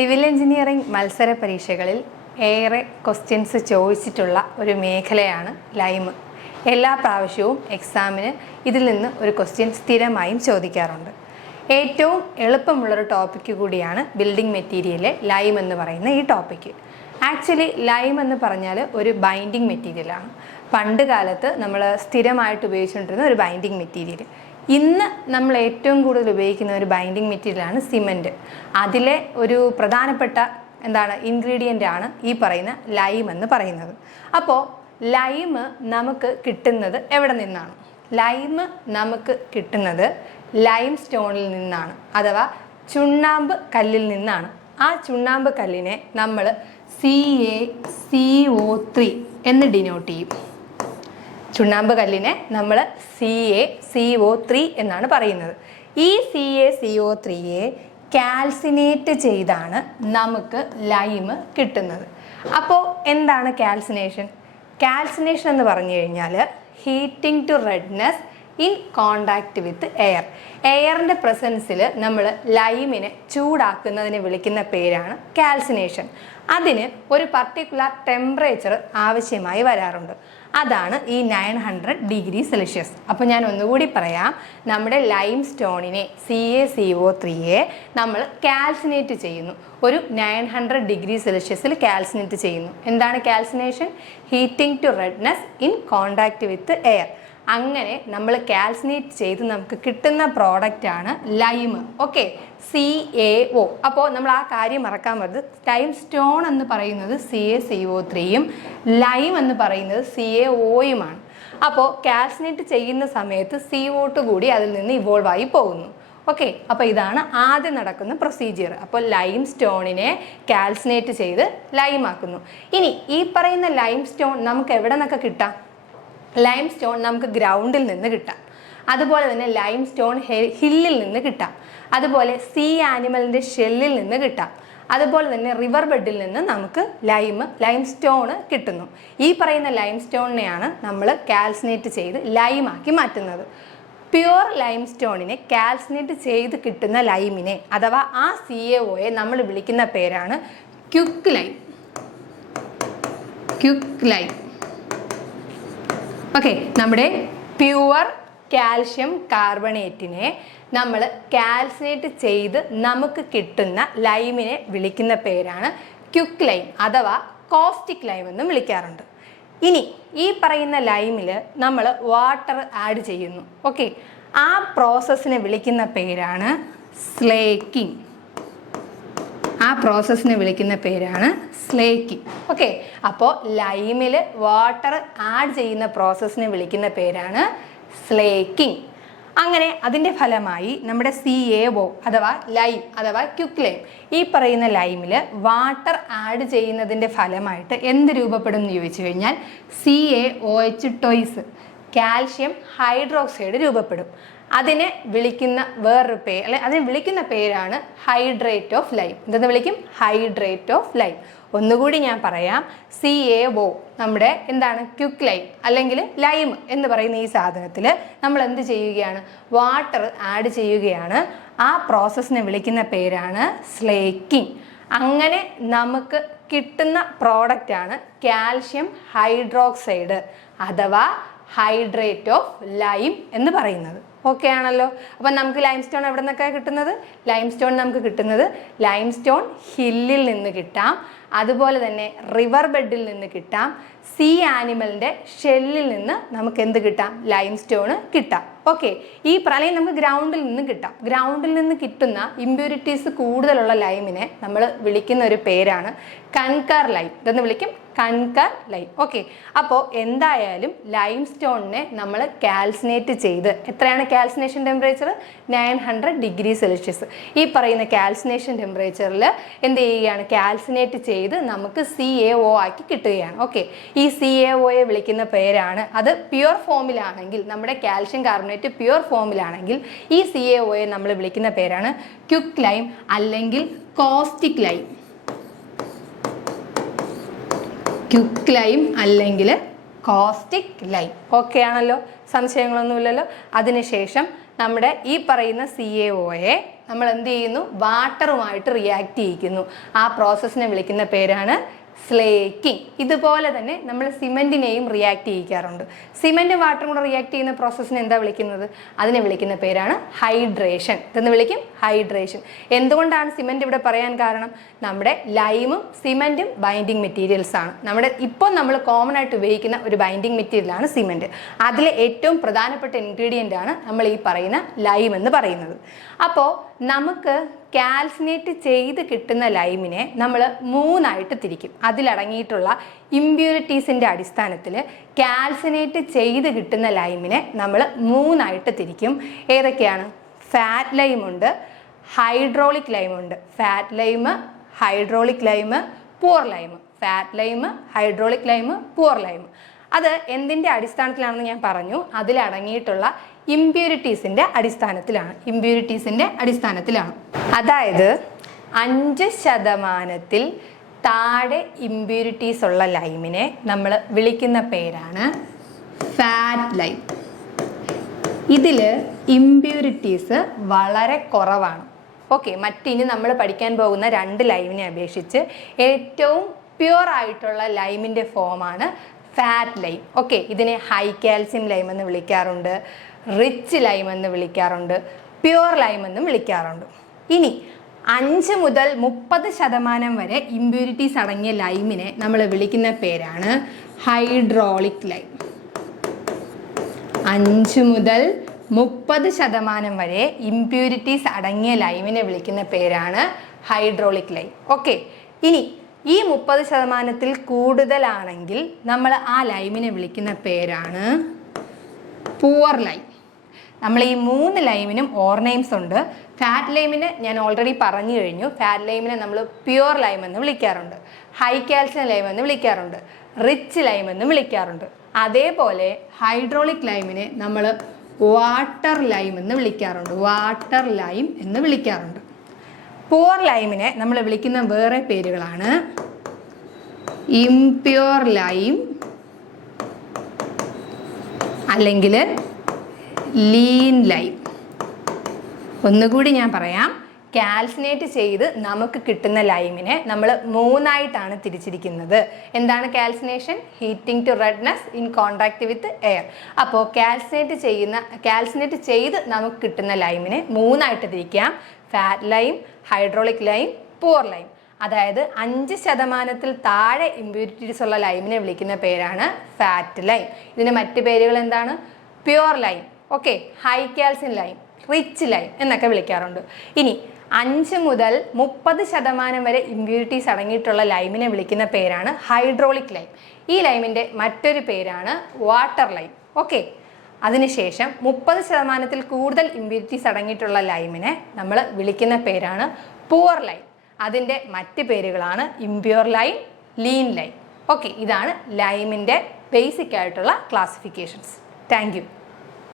Civil engineering മത്സര പരീക്ഷകളിൽ ഏറെ ക്വസ്റ്റ്യൻസ് ചോദിച്ചിട്ടുള്ള ഒരു മേഖലയാണ് ലൈമ് എല്ലാ പ്രാവശ്യവും എക്സാമിന് ഇതിൽ നിന്ന് ഒരു ക്വസ്റ്റ്യൻ സ്ഥിരമായും ചോദിക്കാറുണ്ട്. ഏറ്റവും എളുപ്പമുള്ളൊരു ടോപ്പിക്ക് കൂടിയാണ് ബിൽഡിംഗ് മെറ്റീരിയലിലെ ലൈം എന്ന് പറയുന്ന ഈ ടോപ്പിക്ക് ആക്ച്വലി ലൈം എന്ന് പറഞ്ഞാൽ ഒരു ബൈൻഡിങ് മെറ്റീരിയലാണ് പണ്ട് കാലത്ത് നമ്മൾ സ്ഥിരമായിട്ട് ഉപയോഗിച്ചുകൊണ്ടിരുന്ന ഒരു ബൈൻഡിങ് മെറ്റീരിയൽ ഇന്ന് നമ്മൾ ഏറ്റവും കൂടുതൽ ഉപയോഗിക്കുന്ന ഒരു ബൈൻഡിങ് മെറ്റീരിയലാണ് സിമന്റ് അതിലെ ഒരു പ്രധാനപ്പെട്ട എന്താണ് ഇൻഗ്രീഡിയന്റ് ആണ് ഈ പറയുന്ന ലൈം എന്ന് പറയുന്നത്. അപ്പോൾ ലൈം നമുക്ക് കിട്ടുന്നത് എവിടെ നിന്നാണ്? ലൈം നമുക്ക് കിട്ടുന്നത് ലൈം സ്റ്റോണിൽ നിന്നാണ്. അഥവാ ചുണ്ണാമ്പ് കല്ലിൽ നിന്നാണ്. ആ ചുണ്ണാമ്പ് കല്ലിനെ നമ്മൾ C A C O three എന്ന് ഡിനോട്ട് ചെയ്യും. ചുണ്ണാമ്പ് കല്ലിനെ നമ്മൾ C A C O three എന്നാണ് പറയുന്നത്. ഈ സി എ സി ഒ ത്രീയെ കാൽസിനേറ്റ് ചെയ്താണ് നമുക്ക് ലൈമ് കിട്ടുന്നത്. അപ്പോൾ എന്താണ് കാൽസിനേഷൻ? കാൽസിനേഷൻ എന്ന് പറഞ്ഞു കഴിഞ്ഞാൽ heating to redness in contact with air. എയറിന്റെ പ്രസൻസിൽ നമ്മൾ ലൈമിനെ ചൂടാക്കുന്നതിനെ വിളിക്കുന്ന പേരാണ് കാൽസിനേഷൻ. അതിന് ഒരു പർട്ടിക്കുലർ ടെമ്പറേച്ചർ ആവശ്യമായി വരാറുണ്ട്. അതാണ് ഈ നയൻ ഹൺഡ്രഡ് ഡിഗ്രി സെൽഷ്യസ്. അപ്പോൾ ഞാൻ ഒന്നുകൂടി പറയാം നമ്മുടെ ലൈം സ്റ്റോണിനെ സി എ സി ഒ ത്രീയെ നമ്മൾ കാൽസിനേറ്റ് ചെയ്യുന്നു. ഒരു നയൻ ഹൺഡ്രഡ് ഡിഗ്രി സെൽഷ്യസിൽ കാൽസിനേറ്റ് ചെയ്യുന്നു. എന്താണ് calcination? Heating to redness in contact with air. അങ്ങനെ നമ്മൾ കാൽസിനേറ്റ് ചെയ്ത് നമുക്ക് കിട്ടുന്ന പ്രോഡക്റ്റാണ് lime okay C A O അപ്പോൾ നമ്മൾ ആ കാര്യം മറക്കാൻ പറ്റത് ടൈം സ്റ്റോൺ എന്ന് പറയുന്നത് സി എ സി ഒ ത്രീയും ലൈം എന്ന് പറയുന്നത് സി എ ഒയുമാണ് അപ്പോൾ കാൽസിനേറ്റ് ചെയ്യുന്ന സമയത്ത് സി ഓട്ട് കൂടി അതിൽ നിന്ന് ഇവോൾവ് ആയി പോകുന്നു. ഓക്കെ അപ്പോൾ ഇതാണ് ആദ്യം നടക്കുന്ന പ്രൊസീജിയർ അപ്പോൾ ലൈം സ്റ്റോണിനെ കാൽസിനേറ്റ് ചെയ്ത് ലൈമാക്കുന്നു ഇനി ഈ പറയുന്ന ലൈം സ്റ്റോൺ നമുക്ക് എവിടെ നിന്നൊക്കെ കിട്ടാം? ലൈം സ്റ്റോൺ നമുക്ക് ഗ്രൗണ്ടിൽ നിന്ന് കിട്ടാം. അതുപോലെ തന്നെ ലൈം സ്റ്റോൺ ഹില്ലിൽ നിന്ന് കിട്ടാം. അതുപോലെ സീ ആനിമലിന്റെ ഷെല്ലിൽ നിന്ന് കിട്ടാം. അതുപോലെ തന്നെ റിവർ ബെഡിൽ നിന്ന് നമുക്ക് ലൈം ലൈം സ്റ്റോൺ കിട്ടുന്നു. ഈ പറയുന്ന ലൈം സ്റ്റോണിനെയാണ് നമ്മൾ കാൽസിനേറ്റ് ചെയ്ത് ലൈമാക്കി മാറ്റുന്നത്. പ്യുവർ ലൈം സ്റ്റോണിനെ കാൽസിനേറ്റ് ചെയ്ത് കിട്ടുന്ന ലൈമിനെ അഥവാ ആ സി എ ഒയെ നമ്മൾ വിളിക്കുന്ന പേരാണ് quick lime quick lime okay നമ്മുടെ പ്യുവർ കാൽഷ്യം കാർബണേറ്റിനെ നമ്മൾ കാൽസിനേറ്റ് ചെയ്ത് നമുക്ക് കിട്ടുന്ന ലൈമിനെ വിളിക്കുന്ന പേരാണ് ക്യുക്ക് ലൈം അഥവാ കോസ്റ്റിക് ലൈം എന്നും വിളിക്കാറുണ്ട്. ഇനി ഈ പറയുന്ന ലൈമിൽ നമ്മൾ വാട്ടർ ആഡ് ചെയ്യുന്നു. ഓക്കെ ആ പ്രോസസ്സിനെ വിളിക്കുന്ന പേരാണ് സ്ലേക്കിംഗ് ആ പ്രോസസ്സിനെ വിളിക്കുന്ന പേരാണ് സ്ലേക്കി ഓക്കെ അപ്പോൾ ലൈമിൽ വാട്ടർ ആഡ് ചെയ്യുന്ന പ്രോസസ്സിനെ വിളിക്കുന്ന പേരാണ് സ്ലേക്കിംഗ് അങ്ങനെ അതിന്റെ ഫലമായി നമ്മുടെ സി എ ഒ അഥവാ ലൈം അഥവാ ക്യുക്ക് ലൈം ഈ പറയുന്ന ലൈമിൽ വാട്ടർ ആഡ് ചെയ്യുന്നതിന്റെ ഫലമായിട്ട് എന്ത് രൂപപ്പെടും എന്ന് ചോദിച്ചു കഴിഞ്ഞാൽ C A O H twice calcium hydroxide രൂപപ്പെടും. അതിനെ വിളിക്കുന്ന വേറൊരു പേര് അല്ലെ അതിനെ വിളിക്കുന്ന പേരാണ് ഹൈഡ്രേറ്റ് ഓഫ് ലൈം. എന്തെന്ന് വിളിക്കും? Hydrate of lime. ഒന്നുകൂടി ഞാൻ പറയാം. സി എ ഒ നമ്മുടെ എന്താണ്? ക്യുക്ക് ലൈം അല്ലെങ്കിൽ ലൈം എന്ന് പറയുന്ന ഈ സാധനത്തിൽ നമ്മൾ എന്ത് ചെയ്യുകയാണ്? വാട്ടർ ആഡ് ചെയ്യുകയാണ്. ആ പ്രോസസ്സിനെ വിളിക്കുന്ന പേരാണ് സ്ലേക്കിംഗ്. അങ്ങനെ നമുക്ക് കിട്ടുന്ന പ്രോഡക്റ്റാണ് കാൽഷ്യം ഹൈഡ്രോക്സൈഡ് അഥവാ ഹൈഡ്രേറ്റ് ഓഫ് ലൈം എന്ന് പറയുന്നത്. ഓക്കെ ആണല്ലോ. അപ്പം നമുക്ക് ലൈം സ്റ്റോൺ എവിടെ നിന്നൊക്കെ കിട്ടുന്നത്? ലൈം സ്റ്റോൺ നമുക്ക് കിട്ടുന്നത് ലൈം സ്റ്റോൺ ഹില്ലിൽ നിന്ന് കിട്ടാം. അതുപോലെ തന്നെ റിവർ ബെഡിൽ നിന്ന് കിട്ടാം. സീ ആനിമലിന്റെ ഷെല്ലിൽ നിന്ന് നമുക്ക് എന്ത് കിട്ടാം? ലൈം സ്റ്റോൺ കിട്ടാം. ഓക്കെ ഈ പ്രളയം നമുക്ക് ഗ്രൗണ്ടിൽ നിന്ന് കിട്ടാം. ഗ്രൗണ്ടിൽ നിന്ന് കിട്ടുന്ന ഇമ്പ്യൂരിറ്റീസ് കൂടുതലുള്ള ലൈമിനെ നമ്മൾ വിളിക്കുന്ന ഒരു പേരാണ് കൺകർ ലൈം ഇതെന്ന് വിളിക്കും? കൺകർ ലൈം ഓക്കെ അപ്പോൾ എന്തായാലും ലൈം സ്റ്റോണിനെ നമ്മൾ കാൽസിനേറ്റ് ചെയ്ത് എത്രയാണ് calcination temperature nine hundred degree Celsius ഈ പറയുന്ന കാൽസിനേഷൻ ടെമ്പറേച്ചറിൽ എന്ത് ചെയ്യുകയാണ്? കാൽസിനേറ്റ് ചെയ്ത് നമുക്ക് സി എ ഒ ആക്കി കിട്ടുകയാണ്. ഓക്കെ ഈ സി എ ഒയെ വിളിക്കുന്ന പേരാണ്. അത് പ്യുവർ ഫോമിലാണെങ്കിൽ നമ്മുടെ കാൽഷ്യം കാർബണേറ്റ് പ്യുവർ ഫോമിലാണെങ്കിൽ ഈ സി എ ഒയെ നമ്മൾ വിളിക്കുന്ന പേരാണ് ക്യുക്ക് ലൈം അല്ലെങ്കിൽ കോസ്റ്റിക് ലൈം ക്യുക്ക് ലൈം അല്ലെങ്കിൽ കോസ്റ്റിക് ലൈം ഓക്കെ ആണല്ലോ? സംശയങ്ങളൊന്നുമില്ലല്ലോ? അതിനുശേഷം നമ്മുടെ ഈ പറയുന്ന സി എ ഒയെ നമ്മൾ എന്ത് ചെയ്യുന്നു? വാട്ടറുമായിട്ട് റിയാക്ട് ചെയ്യിക്കുന്നു. ആ പ്രോസസ്സിനെ വിളിക്കുന്ന പേരാണ് സ്ലേക്കിംഗ് ഇതുപോലെ തന്നെ നമ്മൾ സിമെന്റിനെയും റിയാക്ട് ചെയ്യിക്കാറുണ്ട്. സിമെന്റ് വാട്ടറും കൂടെ റിയാക്ട് ചെയ്യുന്ന പ്രോസസ്സിനെ എന്താ വിളിക്കുന്നത്? അതിനെ വിളിക്കുന്ന പേരാണ് ഹൈഡ്രേഷൻ ഇതെന്ന് വിളിക്കും? ഹൈഡ്രേഷൻ എന്തുകൊണ്ടാണ് സിമെന്റ് ഇവിടെ പറയാൻ കാരണം? നമ്മുടെ ലൈമും സിമെന്റും ബൈൻഡിങ് മെറ്റീരിയൽസ് ആണ്. നമ്മുടെ ഇപ്പോൾ നമ്മൾ കോമൺ ആയിട്ട് ഉപയോഗിക്കുന്ന ഒരു ബൈൻഡിങ് മെറ്റീരിയലാണ് സിമെന്റ് അതിലെ ഏറ്റവും പ്രധാനപ്പെട്ട ഇൻഗ്രീഡിയന്റ് ആണ് നമ്മൾ ഈ പറയുന്ന ലൈം എന്ന് പറയുന്നത്. അപ്പോൾ നമുക്ക് കാൽസിനേറ്റ് ചെയ്ത് കിട്ടുന്ന ലൈമിനെ നമ്മൾ മൂന്നായിട്ട് തിരിക്കും. അതിലടങ്ങിയിട്ടുള്ള ഇമ്പ്യൂരിറ്റീസിന്റെ അടിസ്ഥാനത്തിൽ കാൽസിനേറ്റ് ചെയ്ത് കിട്ടുന്ന ലൈമിനെ നമ്മൾ മൂന്നായിട്ട് തിരിക്കും. ഏതൊക്കെയാണ്? ഫാറ്റ് ലൈമുണ്ട് hydraulic ലൈമുണ്ട് fat lime hydraulic lime poor lime fat lime hydraulic lime poor lime അത് എന്തിന്റെ അടിസ്ഥാനത്തിലാണെന്ന് ഞാൻ പറഞ്ഞു. അതിലടങ്ങിയിട്ടുള്ള ഇമ്പ്യൂരിറ്റീസിന്റെ അടിസ്ഥാനത്തിലാണ് ഇമ്പ്യൂരിറ്റീസിന്റെ അടിസ്ഥാനത്തിലാണ്. അതായത് അഞ്ച് ശതമാനത്തിൽ താഴെ ഇമ്പ്യൂരിറ്റീസ് ഉള്ള ലൈമിനെ നമ്മൾ വിളിക്കുന്ന പേരാണ് ഫാറ്റ് ലൈം. ഇതിൽ ഇമ്പ്യൂരിറ്റീസ് വളരെ കുറവാണ്. ഓക്കെ മറ്റിനി നമ്മൾ പഠിക്കാൻ പോകുന്ന രണ്ട് ലൈമിനെ അപേക്ഷിച്ച് ഏറ്റവും പ്യുവർ ആയിട്ടുള്ള ലൈമിന്റെ ഫോമാണ് ഫാറ്റ് ലൈം. ഓക്കെ ഇതിനെ ഹൈ കാൽസ്യം ലൈം എന്ന് വിളിക്കാറുണ്ട്. റിച്ച് ലൈം എന്ന് വിളിക്കാറുണ്ട് പ്യുവർ ലൈം എന്നും വിളിക്കാറുണ്ട്. ഇനി അഞ്ച് മുതൽ മുപ്പത് ശതമാനം വരെ ഇമ്പ്യൂരിറ്റീസ് അടങ്ങിയ ലൈമിനെ നമ്മൾ വിളിക്കുന്ന പേരാണ് ഹൈഡ്രോളിക് ലൈം അഞ്ച് മുതൽ മുപ്പത് ശതമാനം വരെ ഇമ്പ്യൂരിറ്റീസ് അടങ്ങിയ ലൈമിനെ വിളിക്കുന്ന പേരാണ് ഹൈഡ്രോളിക് ലൈം ഓക്കെ ഇനി ഈ മുപ്പത് ശതമാനത്തിൽ കൂടുതലാണെങ്കിൽ നമ്മൾ ആ ലൈമിനെ വിളിക്കുന്ന പേരാണ് പൂവർ ലൈം നമ്മൾ ഈ മൂന്ന് ലൈമിനും ഓർ നെയിംസ് ഉണ്ട്. ഫാറ്റ് ലൈമിന് ഞാൻ ഓൾറെഡി പറഞ്ഞു കഴിഞ്ഞു. ഫാറ്റ് ലൈമിനെ നമ്മൾ പ്യുവർ ലൈം എന്ന് വിളിക്കാറുണ്ട്. ഹൈ കാൽസ്യം ലൈം എന്ന് വിളിക്കാറുണ്ട്. റിച്ച് ലൈം എന്ന് വിളിക്കാറുണ്ട്. അതേപോലെ ഹൈഡ്രോളിക് ലൈമിനെ നമ്മൾ വാട്ടർ ലൈം എന്ന് വിളിക്കാറുണ്ട്. വാട്ടർ ലൈം എന്ന് വിളിക്കാറുണ്ട്. പോർ ലൈമിനെ നമ്മൾ വിളിക്കുന്ന വേറെ പേരുകളാണ്. ഇംപ്യൂർ ലൈം അല്ലെങ്കിൽ ലീൻ ലൈം. ഒന്നുകൂടി ഞാൻ പറയാം. കാൽസിനേറ്റ് ചെയ്ത് നമുക്ക് കിട്ടുന്ന ലൈമിനെ നമ്മൾ മൂന്നായിട്ടാണ് തിരിച്ചിരിക്കുന്നത്. എന്താണ് calcination? Heating to redness in contact with air. അപ്പോൾ കാൽസിനേറ്റ് ചെയ്യുന്ന കാൽസിനേറ്റ് ചെയ്ത് നമുക്ക് കിട്ടുന്ന ലൈമിനെ മൂന്നായിട്ട് തിരിക്കാം. Fat lime hydraulic lime poor lime. അതായത് അഞ്ച് ശതമാനത്തിൽ താഴെ ഇമ്പ്യൂരിറ്റീസ് ഉള്ള ലൈമിനെ വിളിക്കുന്ന പേരാണ് ഫാറ്റ് ലൈം. ഇതിന് മറ്റ് പേരുകൾ എന്താണ്? Pure lime. Okay high calcium lime rich lime എന്നൊക്കെ വിളിക്കാറുണ്ട്. ഇനി അഞ്ച് മുതൽ മുപ്പത് ശതമാനം വരെ ഇമ്പ്യൂരിറ്റീസ് അടങ്ങിയിട്ടുള്ള ലൈമിനെ വിളിക്കുന്ന പേരാണ് ഹൈഡ്രോളിക് ലൈം ഈ ലൈമിന്റെ മറ്റൊരു പേരാണ് വാട്ടർ ലൈം ഓക്കെ അതിനുശേഷം മുപ്പത് ശതമാനത്തിൽ കൂടുതൽ ഇമ്പ്യൂരിറ്റീസ് അടങ്ങിയിട്ടുള്ള ലൈമിനെ നമ്മൾ വിളിക്കുന്ന പേരാണ് പൂർ ലൈം അതിന്റെ മറ്റ് പേരുകളാണ് impure lime lean lime okay ഇതാണ് ലൈമിന്റെ ബേസിക് ആയിട്ടുള്ള ക്ലാസിഫിക്കേഷൻസ് താങ്ക്